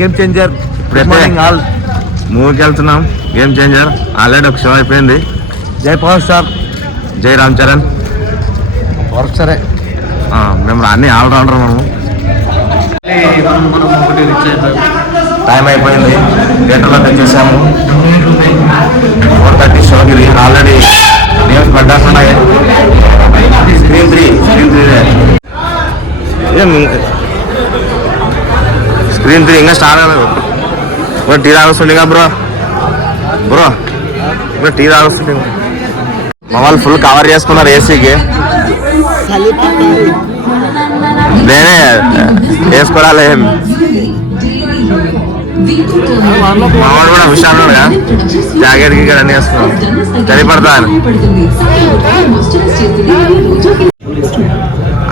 Game changer all మూవీకి వెళ్తున్నాం. Game changer already ఒక షో అయిపోయింది. జై పవర్ స్టార్, జై రామ్ చరణ్. పవర్ స్టారే మేము అన్ని ఆల్రౌండర్. టైం అయిపోయింది, థియేటర్లో తెచ్చేసాము. 4:30 షోకి ఆల్రెడీ నేమ్స్ పడ్డాస్తున్నాయి. స్క్రీన్ 3 ఇంకా స్టార్ట్ కాలేదు. ఇప్పుడు టీ తాగొస్తుండగా బ్రో ఇప్పుడు టీ తాగొస్తుండే. మా వాళ్ళు ఫుల్ కవర్ చేసుకున్నారు ఏసీకి. నేనే వేసుకోరాలే. మావాడు కూడా హుషారుగా జాకెట్ గికెట్ అన్ని వేసుకున్నాం. చలి పడతాను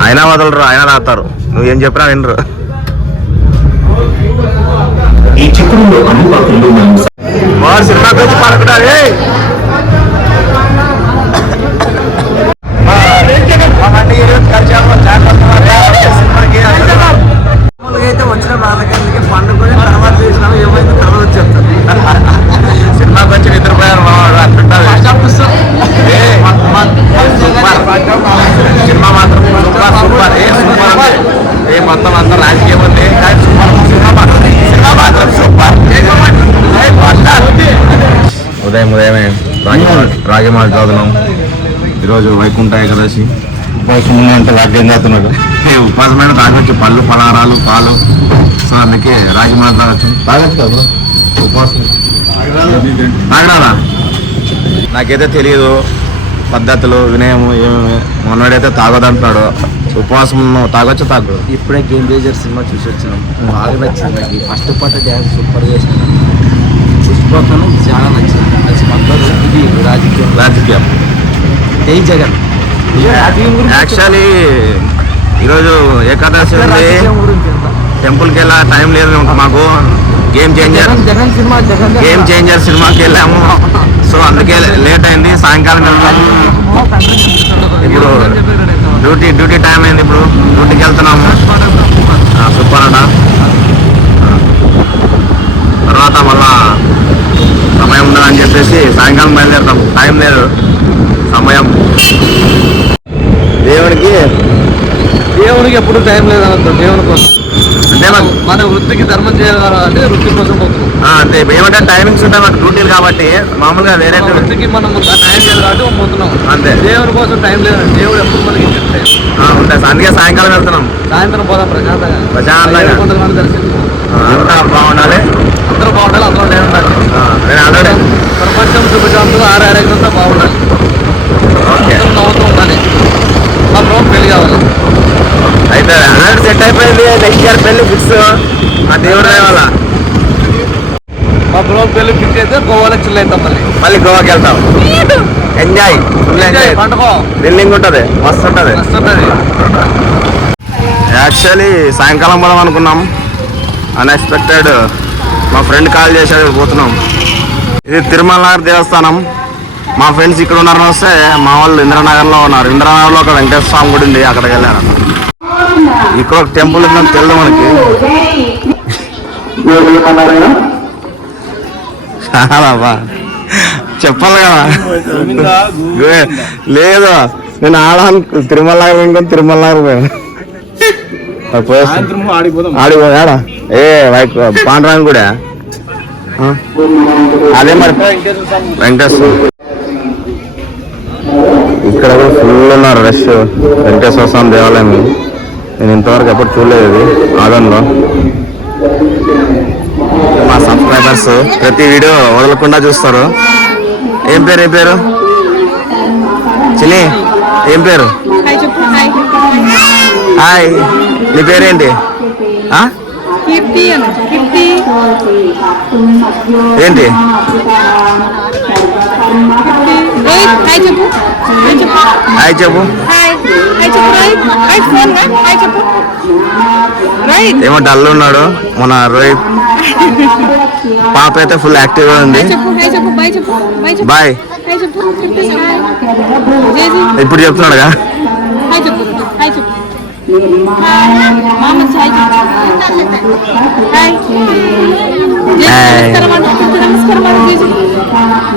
అయినా వదలరు, అయినా రాస్తారు. నువ్వేం చెప్పినా వినరు. ఈ చిత్రంలో అన్ని పాత్రలు వాడు సినిమాకి వచ్చి పడుకుంటారు. అయితే వచ్చిన బాధకానికి పండుకొని తర్వాత చేసినాము. ఏమైంది తర్వాత వచ్చేస్తాను. సినిమాకి వచ్చి నిద్రపోయారు మావాడు అంటుంటారు. సినిమా మాత్రం సూపర్ సూపర్ సూపర్. మొత్తం అంతా రాజకీయం ఉంది, సినిమా మాత్రం సూపర్. ఉదయమే రాగిమాల చదువుతున్నాం. ఈరోజు వైకుంఠ ఏకాదశి. ఉపాసం అంటే రాజ్యం చదువుతున్నాడు. ఉపాసమైన తాగొచ్చు, పళ్ళు పలహారాలు పాలు. సో అందుకే రాగిమాల తాగొచ్చు కదా ఉపాసం. తాగరాదా? నాకైతే తెలియదు పద్ధతులు వినయము ఏమేమి. మొన్నడైతే తాగొద్దంటున్నాడు. ఉపవాసం తాగొచ్చు తాగదు. ఇప్పుడే గేమ్ చేంజర్ సినిమా చూసి వచ్చినాం. బాగా నచ్చింది నాకు. ఫస్ట్ పాట డ్యాన్స్ సూపర్ చేసినాను. పుష్పకను చాలా నచ్చింది. ఇది రాజకీయం జై జగన్. యాక్చువల్లీ ఈరోజు ఏకాదశి ఉంది. టెంపుల్కి వెళ్ళా టైం లేదు మాకు. గేమ్ చేంజర్ సినిమాకి వెళ్ళాము. సో అందుకే లేట్ అయింది. సాయంకాలం వెళ్తాము. ఇప్పుడు డ్యూటీ టైం అయింది. ఇప్పుడు డ్యూటీకి వెళ్తున్నాము. సూపర్ అట. తర్వాత మళ్ళా సమయం ఉండదని చెప్పేసి సాయంకాలం బయలుదేరుతాం. టైం లేదు, సమయం. దేవునికి ఎప్పుడు టైం లేదు అనంటారు. దేవుని కోసం అంటే మన వృత్తికి ధర్మం చేయాలంటే వృత్తి కోసం పోతున్నాం. అంతే. ఏమంటే టైమింగ్స్ ఉంటాయి మాకు డ్యూటీలు కాబట్టి. మామూలుగా వేరే వృత్తికి మనం టైం లేదు కాబట్టి పోతున్నాం. అంతే. దేవుని కోసం టైం లేదు. దేవుడు ఎప్పుడు మనకి ఉంటాయి. అందుకే సాయంకాలం వెళ్తున్నాం. సాయంత్రం పోదాం ప్రశాంతంగా. కొంతమంది దర్శించుకోం. అంతా బాగుండాలి, అందరూ బాగుండాలి, అందరూ నేను ఉండాలి. నేను ఆల్రెడీ ప్రపంచం సుఖశాంతులు ఆరోగ్యంతో బాగుండాలి. ఓకే నవ్వుతూ ఉండాలి. మా ప్రోగ్రాం పెళ్లి కావాలి. అయితే ఆల్రెడీ సెట్ అయిపోయింది. నెక్స్ట్ ఇయర్ పెళ్లి ఫిక్స్. ఆ దేవుడు వల్ల మా ప్రోగ్రాం పెళ్లి ఫిక్స్ అయితే గోవాలో చిల్ అవుతాం. మళ్ళీ గోవాకి వెళ్తాం. Enjoy full enjoy. పండుగ థ్రిల్లింగ్ ఉంటుంది, మస్తు ఉంటుంది. యాక్చువల్లీ సాయంకాలం పోదాం అనుకున్నాం. అన్ఎక్స్పెక్టెడ్ మా ఫ్రెండ్ కాల్ చేశాడు, పోతున్నాం. ఇది తిరుమల నగర్ దేవస్థానం. మా ఫ్రెండ్స్ ఇక్కడ ఉన్నారని వస్తే మా వాళ్ళు ఇంద్రనగర్లో ఉన్నారు. ఇంద్రనగర్లో ఒక వెంకటేశ్వర స్వామి గుడి ఉంది, అక్కడికి వెళ్ళాను. ఇక్కడ ఒక టెంపుల్ ఉందని తెలియదు మనకి. చెప్పాలి కదా. లేదు, నేను తిరుమల నగర్ ఇంకొని తిరుమల నగర్ పోయాను. ఆడిపోయాడా పాండ్రాని కూడా అదే మరి వెంకటేశ్వర. ఇక్కడ కూడా ఫుల్ ఉన్నారు రష్. వెంకటేశ్వర స్వామి దేవాలయం. నేను ఇంతవరకు ఎప్పుడు చూడలేదు ఇది ఆగంలో. మా సబ్స్క్రైబర్స్ ప్రతి వీడియో వదలకుండా చూస్తారు. ఏం పేరు చిని? ఏం పేరు? హాయ్, నీ పేరేంటి? ఏంటి? హాయ్ చెప్పు. ఏమో డల్ ఉన్నాడు మన రోహిత్. పాప అయితే ఫుల్ యాక్టివ్ గా ఉంది. బాయ్. ఇప్పుడు చెప్తున్నాడుగా.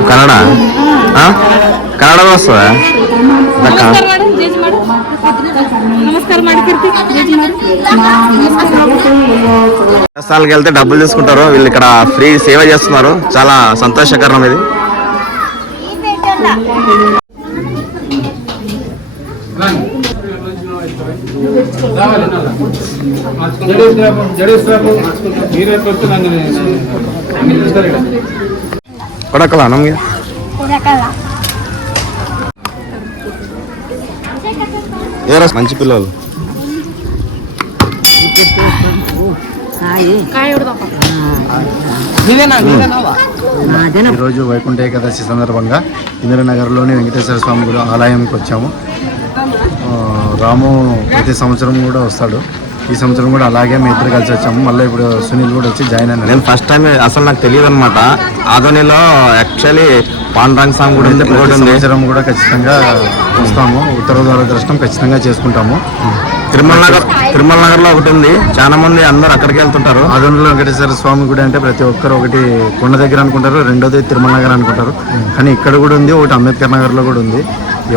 ಕನ್ನಡ ಕನ್ನಡ ವಸ್ತುವಾ దేవస్థానాలకు వెళ్తే డబ్బులు తీసుకుంటారు. వీళ్ళు ఇక్కడ ఫ్రీ సేవ చేస్తున్నారు. చాలా సంతోషకరం ఇది. కొడకల నಮಗೆ ఏరా మంచి పిల్లలు. ఈరోజు వైకుంఠ ఏకాదశి సందర్భంగా ఇందిరానగర్లోని వెంకటేశ్వర స్వామి గుడి ఆలయంకి వచ్చాము. రాము ప్రతి సంవత్సరం కూడా వస్తాడు. ఈ సంవత్సరం కూడా అలాగే మేము ఇద్దరు కలిసి వచ్చాము. మళ్ళీ ఇప్పుడు సునీల్ కూడా వచ్చి జాయిన్ అయినా. నేను ఫస్ట్ టైం అసలు నాకు తెలియదు అనమాట. ఆదోనిలో యాక్చువల్లీ పాండురంగ స్వామి కూడా ఉంది. సంవత్సరం కూడా ఖచ్చితంగా వస్తాము. ఉత్తర ద్వార దర్శనం ఖచ్చితంగా చేసుకుంటాము. తిరుమల నగర్లో ఒకటి ఉంది. చాలా మంది అందరూ అక్కడికి వెళ్తుంటారు. ఆదోనిలో వెంకటేశ్వర స్వామి గుడి అంటే ప్రతి ఒక్కరు ఒకటి కొండ దగ్గర అనుకుంటారు, రెండోది తిరుమల నగర్ అనుకుంటారు. కానీ ఇక్కడ కూడా ఉంది, ఒకటి అంబేద్కర్ నగర్లో కూడా ఉంది.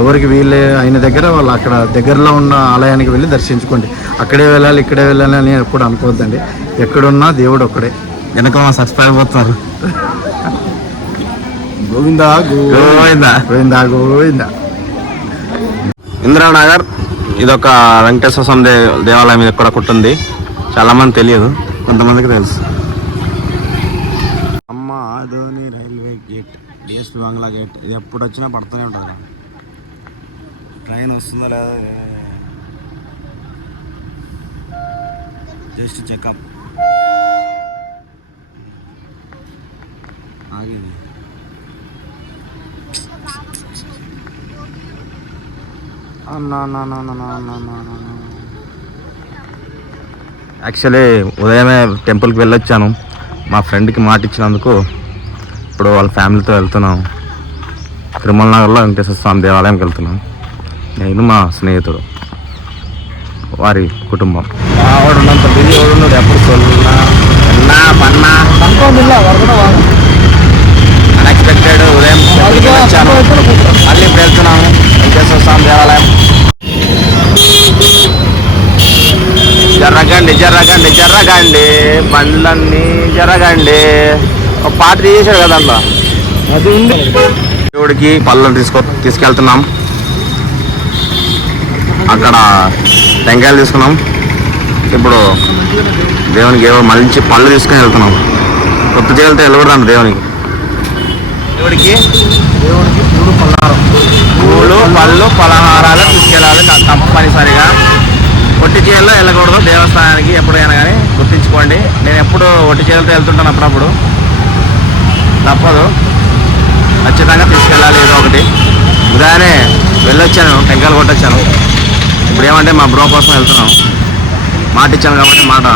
ఎవరికి వీళ్ళే అయిన దగ్గర వాళ్ళు అక్కడ దగ్గరలో ఉన్న ఆలయానికి వెళ్ళి దర్శించుకోండి. అక్కడే వెళ్ళాలి ఇక్కడే వెళ్ళాలి అని ఎప్పుడు అనుకోవద్దండి. ఎక్కడున్నా దేవుడు ఒక్కడే. వెనక సబ్స్క్రైబ్ అవుతారు. గోవిందా గోవిందా గోవిందా గోవిందా. ఇందిరానగర్ ఇదొక వెంకటేశ్వర స్వామి దేవాలయం. ఇది కూడా కుట్టుంది. చాలా మంది తెలియదు, కొంతమందికి తెలుసు. అమ్మ ఆదోని రైల్వే గేట్, డిఎస్పీ బంగ్లా గేట్. ఇది ఎప్పుడు వచ్చినా పడుతూనే ఉంటుంది. ట్రైన్ వస్తుందో లేదా జస్ట్ చెకప్. ఆగింది. యాక్చువల్లీ ఉదయమే టెంపుల్కి వెళ్ళొచ్చాను. మా ఫ్రెండ్కి మాట ఇచ్చినందుకు ఇప్పుడు వాళ్ళ ఫ్యామిలీతో వెళ్తున్నాం. తిరుమల నగర్లో వెంకటేశ్వర స్వామి దేవాలయంకి వెళ్తున్నాం. నేను మా స్నేహితుడు, వారి కుటుంబం. వాడు ఉన్నంత బిజీ వాడు ఎప్పుడు సొల్నా ఎన్నా పన్నా అన్ఎక్స్పెక్టెడ్. ఉదయం వచ్చాను, మళ్ళీ ఇప్పుడు వెళ్తున్నాము వెంకటేశ్వర స్వామి దేవాలయం. జరగండి జరగండి జరగండి బండ్లన్నీ జరగండి. ఒక పాట చేశాడు కదా అందులో. అది ఉంది. దేవుడికి పళ్ళను తీసుకెళ్తున్నాం. అక్కడ టెంకాయలు తీసుకున్నాం. ఇప్పుడు దేవునికి ఏవో మంచి పళ్ళు తీసుకుని వెళ్తున్నాం. కొత్త చేయాలతో వెళ్ళకూడదండి దేవునికి. దేవుడికి పూలు పళ్ళు పలహారాలు తీసుకెళ్ళాలి తప్పనిసరిగా. ఒట్టి చేయాలో వెళ్ళకూడదు దేవస్థానానికి ఎప్పుడైనా కానీ గుర్తించుకోండి. నేను ఎప్పుడు ఒట్టి చేయాలతో వెళ్తుంటాను, అప్పుడప్పుడు తప్పదు, ఖచ్చితంగా తీసుకెళ్ళాలి ఏదో ఒకటి. ఉదయాన్నే వెళ్ళొచ్చాను, టెంకాయలు కొట్టొచ్చాను. ఇప్పుడు ఏమంటే మా బ్రో కోసం వెళ్తున్నాం. మాట ఇచ్చాను కాబట్టి మాట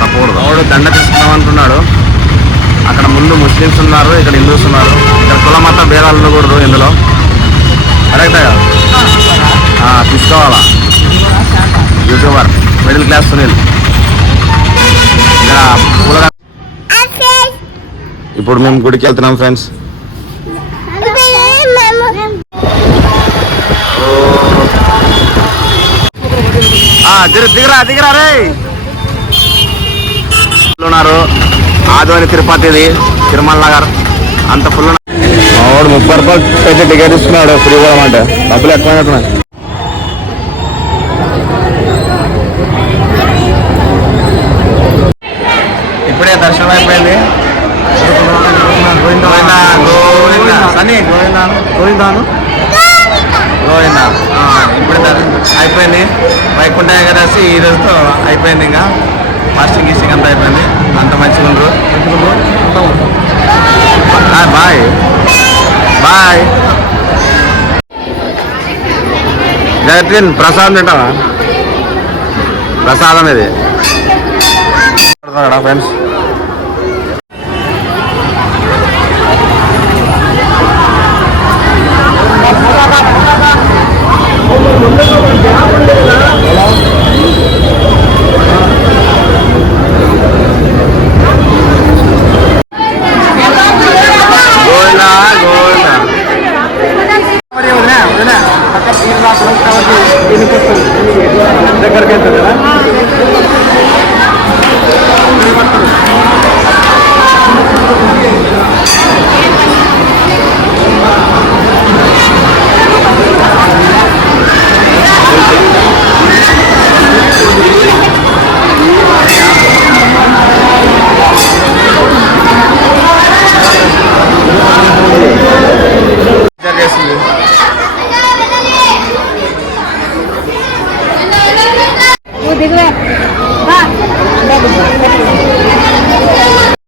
తప్పకూడదు. వాడు దండ తీసుకున్నాం అంటున్నాడు. అక్కడ ముందు ముస్లిమ్స్ ఉన్నారు, ఇక్కడ హిందూస్ ఉన్నారు. ఇక్కడ కుల మత భేదాలు ఉండకూడదు ఇందులో. కరెక్టే కదా? తీసుకోవాలా. YouTuber middle class Sunil. ఇప్పుడు మేము గుడికి వెళ్తున్నాం ఫ్రెండ్స్. దిగరా దిగరా రే. ఉన్నారు ఆదోని తిరుపతిది తిరుమల నగర్ అంత ఫుల్. వాడు 30 రూపాయలు పెట్టి టికెట్ ఇస్తున్నాడు ఫ్రీ పోవమంటే. డబ్బులు ఎక్కువ. ఇప్పుడే దర్శనం అయిపోయింది. గోవిందా ఇప్పుడే అయిపోయింది. వైకుంఠ ఏకాదశి ఈ రోజుతో అయిపోయింది. ఇంకా ఫాస్టింగ్ గీస్టింగ్ అంతా అయిపోయింది. అంత మంచిగా ఉండరు. Bye bye. జగత్రిన్ ప్రసాదం తింటావా? ప్రసాదం ఇది ఫ్రెండ్స్.